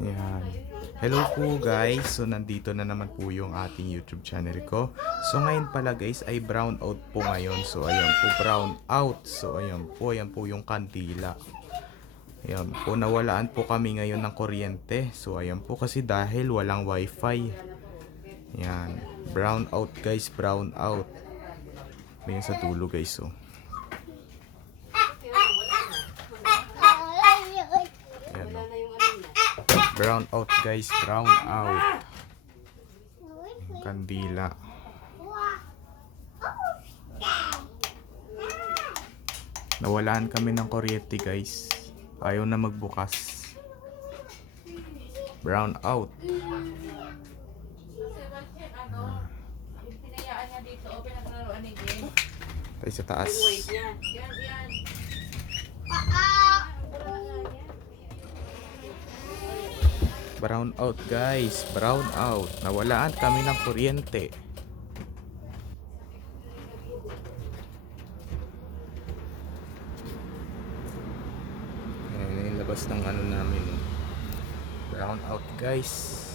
Yan. Hello po guys. So nandito na naman po yung ating YouTube channel ko. So ngayon pala guys ay brown out po ngayon. So ayan po brown out. So ayan po, ayan po yung kandila. Ayan po, nawalaan po kami ngayon ng kuryente. So ayan po kasi dahil walang wifi. Yan. Brown out guys, brown out. Ayan sa dulo guys oh. Ayan, oh. Brown out guys, brown out. Kandila. Nawalaan kami ng kuryente guys. Ayaw na magbukas. Brown out. Tayo sa taas. Yan, yan. Brown out guys. Brown out. Nawalaan kami ng kuryente. Ayan yung labas ng ano namin. oh. Brown out guys.